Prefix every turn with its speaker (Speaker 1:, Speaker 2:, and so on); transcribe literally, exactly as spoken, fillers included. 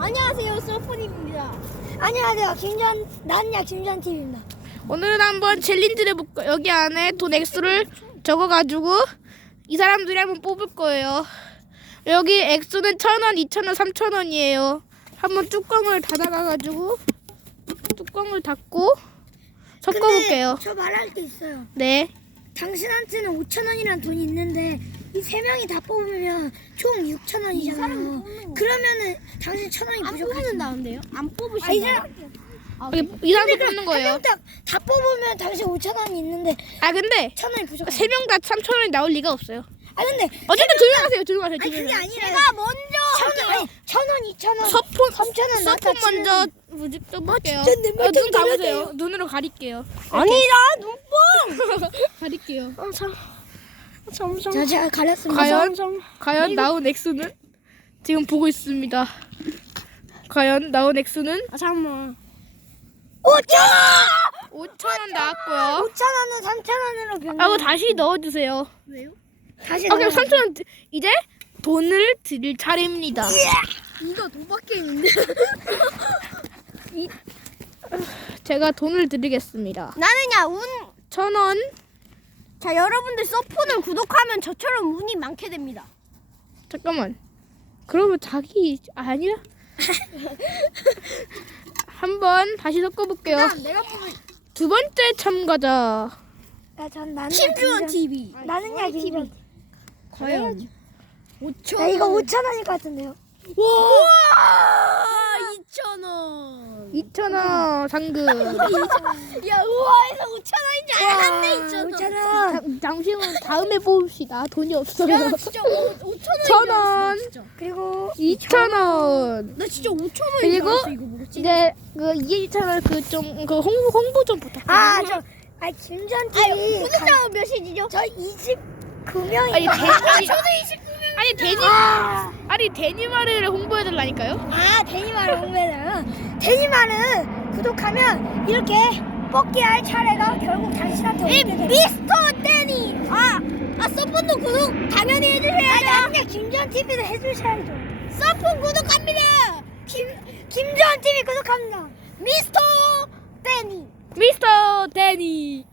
Speaker 1: 안녕하세요, 서포님입니다.
Speaker 2: 안녕하세요. 김전 난야 김전 티비입니다.
Speaker 3: 오늘은 한번 챌린지를 해볼까. 여기 안에 돈 액수를 적어가지고 이 사람들이 한번 뽑을 거예요. 여기 액수는 천 원, 이천 원, 삼천 원이에요. 한번 뚜껑을 닫아가가지고 뚜껑을 닫고 섞어볼게요.
Speaker 2: 저 말할 게 있어요.
Speaker 3: 네.
Speaker 2: 당신한테는 오천 원이란 돈이 있는데 이 세 명이 다 뽑으면 총 육천 원이잖아요. 그러면은 당신 천 원이
Speaker 1: 안
Speaker 2: 부족하지.
Speaker 1: 뽑는다는데요? 안
Speaker 2: 아, 이
Speaker 1: 뽑으시면
Speaker 2: 사람
Speaker 3: 여기 이 사람도 뽑는 거예요.
Speaker 2: 한명다 뽑으면 당신 오천 원이 있는데
Speaker 3: 아 근데
Speaker 2: 천 원이 부족해.
Speaker 3: 세 명 다 삼천 원이 나올 리가 없어요.
Speaker 2: 아 근데
Speaker 3: 어쨌든 조용하세요. 조용하세요.
Speaker 2: 아니 그게
Speaker 3: 조용하세요.
Speaker 2: 아니라
Speaker 1: 제가 먼저
Speaker 2: 천 원, 아니 천 원, 이천 원,
Speaker 3: 서폰
Speaker 2: 삼천 원
Speaker 3: 서폰
Speaker 2: 나왔다
Speaker 3: 먼저 무직 떠볼게요.
Speaker 2: 아, 진짜 내
Speaker 3: 어,
Speaker 2: 말
Speaker 3: 눈
Speaker 2: 좀
Speaker 3: 감으세요.
Speaker 2: 들어야
Speaker 3: 눈으로 가릴게요.
Speaker 2: 아니라 눈뽕.
Speaker 3: 가릴게요.
Speaker 2: 어, 참.
Speaker 3: 참, 참.
Speaker 2: 자, 제가 가렸습니다.
Speaker 3: 과연 과연 나온 액수는 지금 보고 있습니다. 과연 나온 액수는
Speaker 1: 아 잠깐만.
Speaker 2: 오천 원!
Speaker 3: 오천 원 나왔고요.
Speaker 2: 오천 원은 삼천 원으로 변경.
Speaker 3: 하고 다시 넣어주세요.
Speaker 1: 왜요?
Speaker 2: 다시
Speaker 3: 아, 그럼
Speaker 2: 넣어요.
Speaker 3: 삼천 원 드- 이제 돈을 드릴 차례입니다.
Speaker 1: 이거 도박 게임인데.
Speaker 3: 제가 돈을 드리겠습니다.
Speaker 1: 나는야 운.
Speaker 3: 천 원.
Speaker 1: 자 여러분들 서폰을 구독하면 저처럼 운이 많게 됩니다.
Speaker 3: 잠깐만. 그러면 자기 아니야? 한번 다시 섞어볼게요.
Speaker 1: 그다음 내가 뽑은
Speaker 3: 두 번째 참가자.
Speaker 2: 야, 전 나는
Speaker 1: 김주원
Speaker 2: 김전-
Speaker 1: 티비.
Speaker 2: 나는야 김전.
Speaker 1: 과연 오천.
Speaker 2: 야, 이거 오천 원일 것 같은데요.
Speaker 1: 와 이천 원.
Speaker 3: 이천 원 상금.
Speaker 1: 야 우와에서 오천 원인 줄 알았네 이천 원.
Speaker 2: 오천 원.
Speaker 3: 자, 당신은 다음에 뽑읍시다. 돈이 없어요.
Speaker 1: 야 진짜 오천 원인
Speaker 3: 천
Speaker 1: 줄 알았어.
Speaker 3: 원.
Speaker 1: 진짜.
Speaker 2: 그리고
Speaker 3: 이천 원.
Speaker 1: 나 진짜 오천 원인 줄
Speaker 3: 그리고
Speaker 1: 알았어 이거 뭐지?
Speaker 3: 이제 그 이천 원 그 좀 그 홍보 홍보 좀 부탁드립니다.
Speaker 2: 아, 저 아, 김전 티비.
Speaker 1: 구독자 몇이지죠?
Speaker 2: 저 이십구 명이.
Speaker 3: 아니 대 아니,
Speaker 1: 저도 이십구 명.
Speaker 3: 아니 대니
Speaker 2: 아,
Speaker 3: 아니 데니마르를 홍보해 달라니까요.
Speaker 2: 아, 데니마를 홍보해요. 데니마를 구독하면 이렇게 뽑기할 차례가 결국 당신한테 오게 됩니다.
Speaker 1: 미스터 데니. 아, 아 서폰도 구독 당연히 해주셔야죠.
Speaker 2: 나는야 김전 티비도 해주셔야죠.
Speaker 1: 서폰 구독합니다.
Speaker 2: 김 김전 티비 구독합니다.
Speaker 1: 미스터 데니.
Speaker 3: 미스터 데니.